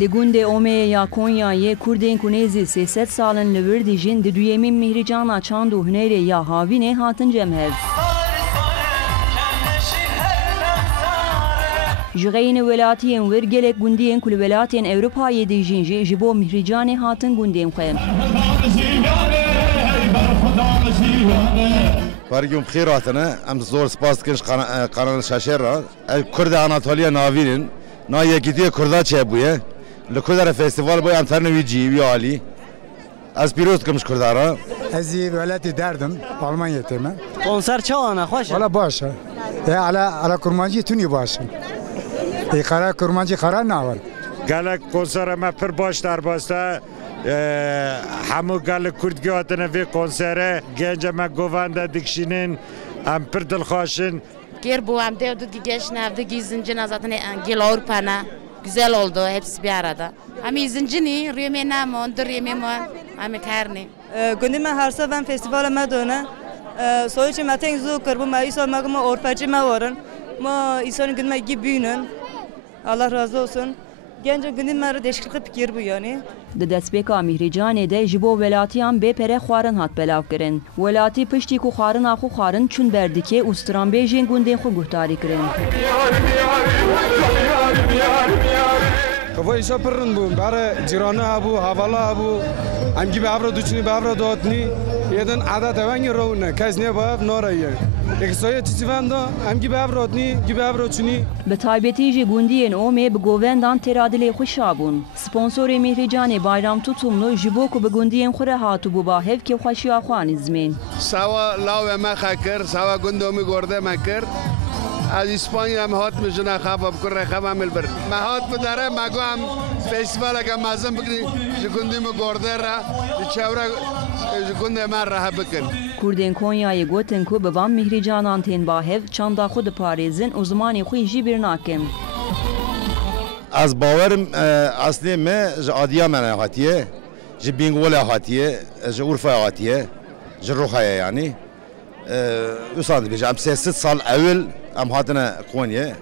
Ligundê Omeyê ya Konyayê Kurdên ku nêzî 300 salên li wir dijîn di duyemîn mihricana çand û hunerê ya Havînê hatin cemhev. Ji xeyînê welatiyên wir gelek gundiyên ku li welatên Ewropayê dijîn jî ji bo mihricanê hatin gundên xwe. Bargum xêr hatine em zor spas dikin Kanal Şaşêr ra ev Kurda Anatoliya navînin na yekîtiya Kurda çêbûye li Kurdara festival boya em terne wî cî wî alî ez pîroz dikim ji Kurda ra. Ez ê welatê derdim Almanyayê tê me. Konser çawana xweş e? Wala baş e. Ala kurmancî tunî baş e. Qara kurmancî qara nawal. Gelek konsera me pir baş derbasta hemû gelek Kurdgî hatine vê konsere gence me govanda dikşînin em pir dilxwaşin. Gel bu hem de geç nevde gizincin zaten gel Avrupa'na güzel oldu hepsi bir arada. Ama izincini rüyeme mon rüyeme mon ama terni. Gündem her sefer festival me döne. Sonuçta metin zu kırbu me İsa me Avrupacı me varın. Ma İsa'nın gündeme gibi Allah razı olsun. Gence gündemleri değişiklik fikir bu yani. Di destpêka Mihricanê de ji bo welatiyan bê pere xwarin hat belav kirin. Welatî piştî ku xwarina xwe xwarin çûn berdikê û stranbêjên gundên xwe guhdarî kirin. Kafayı şapırın bu. Bare cirana bu, havala bu. Am gibi avro duçni, avro dotni. Yeden adet evangi roğuna. Kez ne bav norayı. Eksoya tisivanda am gibi avro dotni, gibi avro çuni. Bi taybetî jî gundiyên Omê bi govendan teradilê xwe şabûn. Sponsorê Mihricanê Bayram Tutumlu ji bo ku bi gundiyên xwe re hatibû ba hevkê xweşiya xwe an izmên. Sawa lawê me xekir, sawa gundê gorde me kir. از اسپانیا هم هات میشونه خباب کره خبام البر ما هات بداره مگو هم فستیوال که مازن بکنی جکندی مو گرده را چهره جکندی من راه بکن. Kurdên Konyayê gotin ku bi van mihricanan tên bahev çanda xwe diparêzin û zimanê xwe jî bir nakin. Ez bawerim aslê me ji adiya me hatiye ji Bingolê hatiye ji Urfaya hatiye ji Rûxayê yanî. Wisa dibêje em 300 sal ewil em hatine Konyê